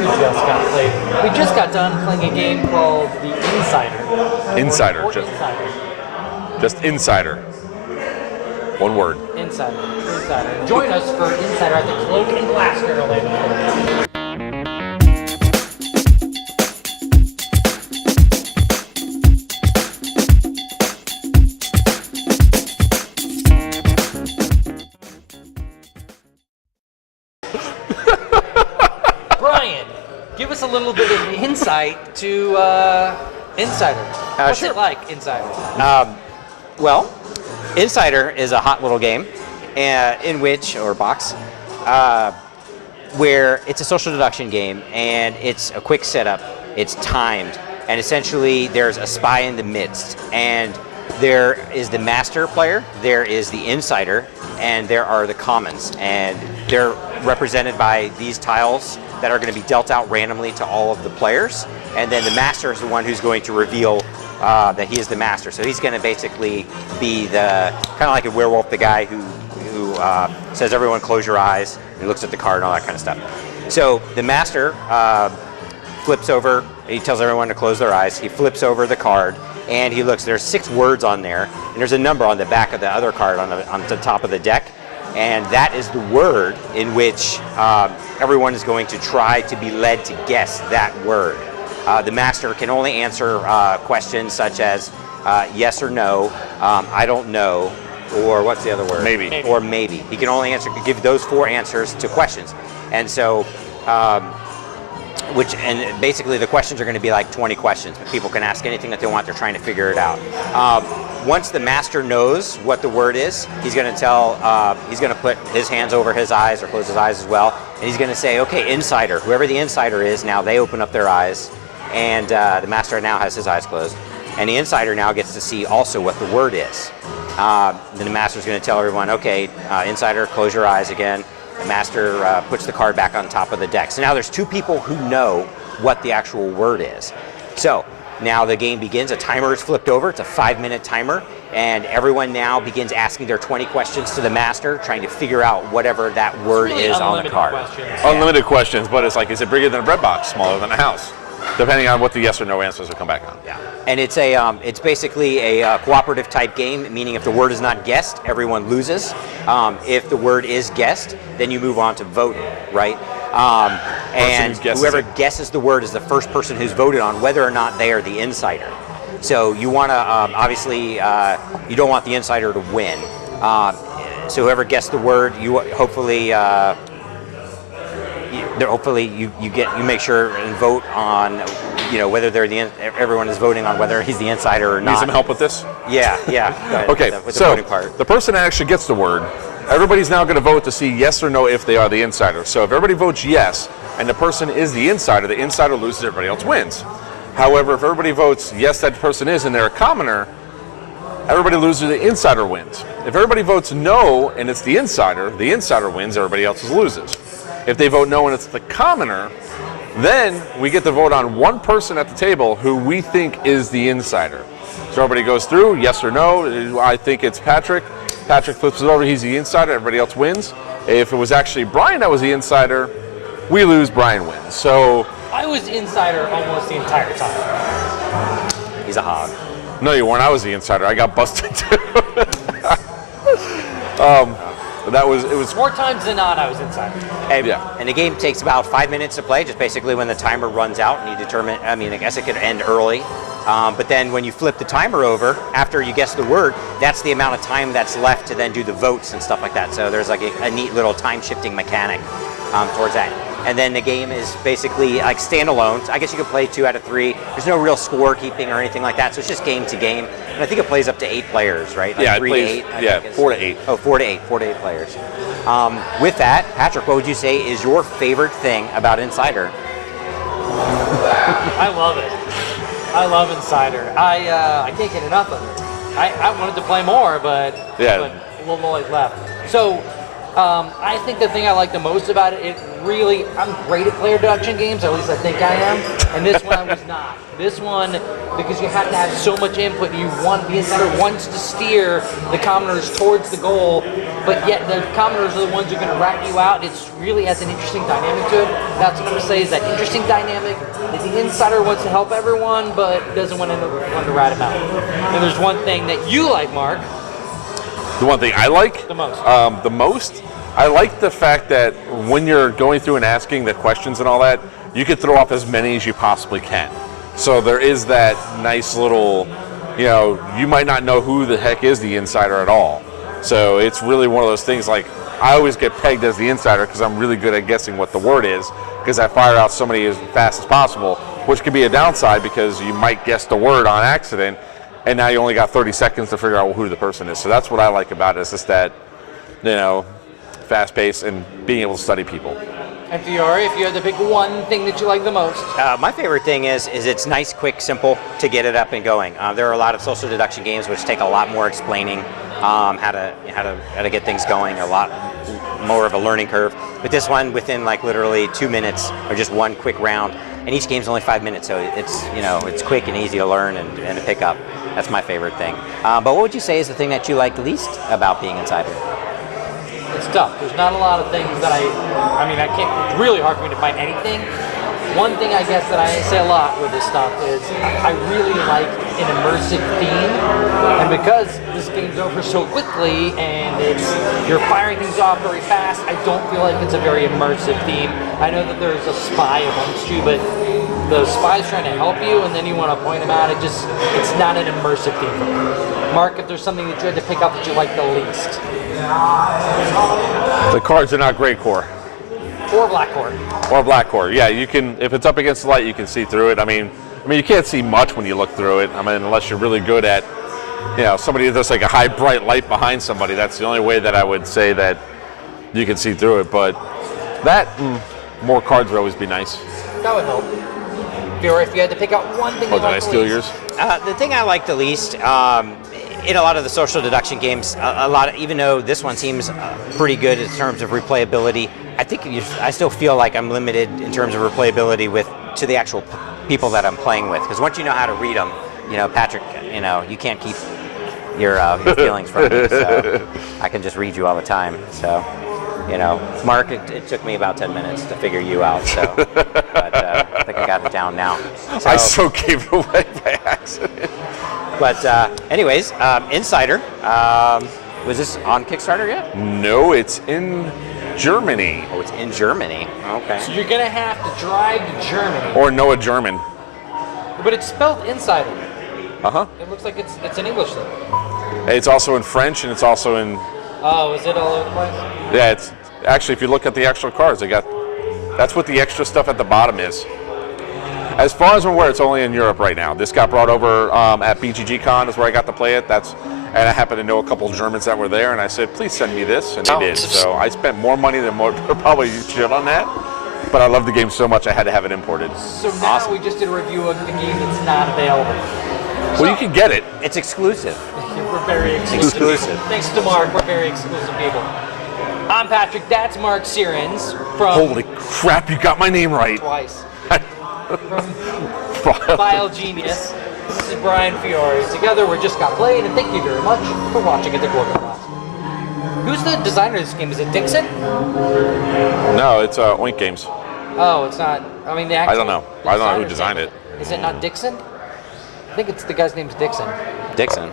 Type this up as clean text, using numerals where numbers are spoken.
just got played. We just got done playing a game called The Insider. Insider. Or Just Insider. Just Insider. One word. Insider. Insider. Join us for Insider at the Cloak and Glass Barrel later. Brian, give us a little bit of insight to Insider. What's Sure. it like, Insider? Well, Insider is a hot little game in which, or box, where it's a social deduction game and it's a quick setup, it's timed, and essentially there's a spy in the midst. And there is the master player, there is the insider, and there are the commons. And they're represented by these tiles that are going to be dealt out randomly to all of the players. And then the master is the one who's going to reveal that he is the master. So he's going to basically be the, kind of like a werewolf, the guy who says, everyone close your eyes, and looks at the card and all that kind of stuff. So the master flips over, he tells everyone to close their eyes, he flips over the card, and he looks, there's 6 words on there, and there's a number on the back of the other card on the top of the deck, and that is the word in which everyone is going to try to be led to guess that word. The master can only answer questions such as yes or no, I don't know, or what's the other word? Maybe. Or maybe. He can only give those 4 answers to questions. And so, and basically the questions are going to be like 20 questions, but people can ask anything that they want, they're trying to figure it out. Once the master knows what the word is, he's going to put his hands over his eyes or close his eyes as well, and he's going to say, okay, insider, whoever the insider is, now they open up their eyes, and the master now has his eyes closed. And the insider now gets to see also what the word is. Then the master's going to tell everyone, okay, insider, close your eyes again. The master puts the card back on top of the deck. So now there's 2 people who know what the actual word is. So now the game begins. A timer is flipped over. It's a 5-minute timer. And everyone now begins asking their 20 questions to the master, trying to figure out whatever that word Really is on the card. Unlimited questions, but it's like, is it bigger than a bread box, smaller than a house? Depending on what the yes or no answers will come back on. Yeah, and it's basically a cooperative type game, meaning if the word is not guessed, everyone loses. If the word is guessed, then you move on to voting, right? And whoever guesses the word is the first person who's voted on whether or not they are the insider. So you want to, obviously, you don't want the insider to win. So whoever guessed the word, you hopefully you make sure and vote on, whether everyone is voting on whether he's the insider or not. Need some help with this? Yeah. Okay, with the so voting part. the person that actually gets the word, everybody's now going to vote to see yes or no if they are the insider. So if everybody votes yes, and the person is the insider loses, everybody else wins. However, if everybody votes yes, that person is, and they're a commoner, everybody loses, the insider wins. If everybody votes no, and it's the insider wins, everybody else loses. If they vote no and it's the commoner, then we get to vote on one person at the table who we think is the insider. So everybody goes through, yes or no. I think it's Patrick. Patrick flips it over, he's the insider, everybody else wins. If it was actually Brian that was the insider, we lose, Brian wins. So I was insider almost the entire time. He's a hog. No, you weren't. I was the insider. I got busted too. It was More times than not, I was inside. And the game takes about 5 minutes to play, just basically when the timer runs out and you determine, I guess it could end early. But then when you flip the timer over, after you guess the word, that's the amount of time that's left to then do the votes and stuff like that. So there's like a neat little time shifting mechanic towards that. And then the game is basically like standalone. I guess you could play 2 out of 3. There's no real score keeping or anything like that. So it's just game to game. And I think it plays up to 8 players, right? Like 3 to 8. Yeah, 4 to 8. Oh, 4 to 8. 4 to 8 players. With that, Patrick, what would you say is your favorite thing about Insider? I love it. I love Insider. I can't get enough of it. I wanted to play more, but a little noise left. So I think the thing I like the most about it, I'm great at player deduction games, at least I think I am, and this one I was not. This one, because you have to have so much input, the insider wants to steer the commoners towards the goal, but yet the commoners are the ones who are going to rat you out. It really has an interesting dynamic to it. That's what I'm going to say is that interesting dynamic. The insider wants to help everyone, but doesn't want to rat him out. And there's one thing that you like, Mark. The one thing I like? The most. The most? I like the fact that when you're going through and asking the questions and all that, you can throw off as many as you possibly can. So there is that nice little, you might not know who the heck is the insider at all. So it's really one of those things, like, I always get pegged as the insider because I'm really good at guessing what the word is, because I fire out so many as fast as possible, which could be a downside because you might guess the word on accident, and now you only got 30 seconds to figure out who the person is. So that's what I like about it, is just that, fast pace and being able to study people. And Fiore, if you had to pick one thing that you like the most? My favorite thing is it's nice, quick, simple to get it up and going. There are a lot of social deduction games which take a lot more explaining how to get things going, a lot more of a learning curve. But this one, within like literally 2 minutes or just one quick round, and each game's only 5 minutes, so it's quick and easy to learn and to pick up. That's my favorite thing. But what would you say is the thing that you like least about being Insider? It's tough. There's not a lot of things that I can't, it's really hard for me to find anything. One thing I guess that I say a lot with this stuff is I really like an immersive theme, and because this game's over so quickly and you're firing things off very fast, I don't feel like it's a very immersive theme. I know that there's a spy amongst you, but the spy's trying to help you and then you want to point him out. It's not an immersive theme for me. Mark, if there's something that you had to pick up that you like the least. The cards are not gray core. Or black core. Or black core. Yeah, you can, if it's up against the light, you can see through it. I mean, you can't see much when you look through it. Unless you're really good at, somebody that's like a high bright light behind somebody. That's the only way that I would say that you can see through it. But more cards would always be nice. That would help. Fiore, if you had to pick out one thing, did I steal yours? The thing I like the least, in a lot of the social deduction games, even though this one seems pretty good in terms of replayability, I think I still feel like I'm limited in terms of replayability to the actual people that I'm playing with. Because once you know how to read them, Patrick, you can't keep your feelings from me. So I can just read you all the time. So, Mark, it took me about 10 minutes to figure you out. So, but I think I got it down now. So, I so gave it away by accident. But anyways, Insider, was this on Kickstarter yet? No, it's in Germany. Oh, it's in Germany. Okay. So you're going to have to drive to Germany. Or know a German. But it's spelled Insider. Uh-huh. It looks like it's an English thing. It's also in French, and it's also in... Oh, is it all over the place? Yeah, it's... Actually, if you look at the extra cards, that's what the extra stuff at the bottom is. As far as I'm aware, it's only in Europe right now. This got brought over at BGG-Con is where I got to play it. And I happen to know a couple of Germans that were there, and I said, please send me this, and they did. So I spent more money than probably should on that, but I love the game so much I had to have it imported. So now we just did a review of the game that's not available. Well, you can get it. It's exclusive. We're very exclusive. Thanks to Mark, we're very exclusive people. I'm Patrick, that's Mark Sierens from... Holy crap, you got my name right. Twice. From File Genius. This is Brian Fiore. Together we're Just Got Played, and thank you very much for watching at the Quarter Class. Who's the designer of this game? Is it Dixon? No, it's Oink Games. Oh, it's not. The actual I don't know. I don't know who designed it. Is it not Dixon? I think it's the guy's name's Dixon. Dixon.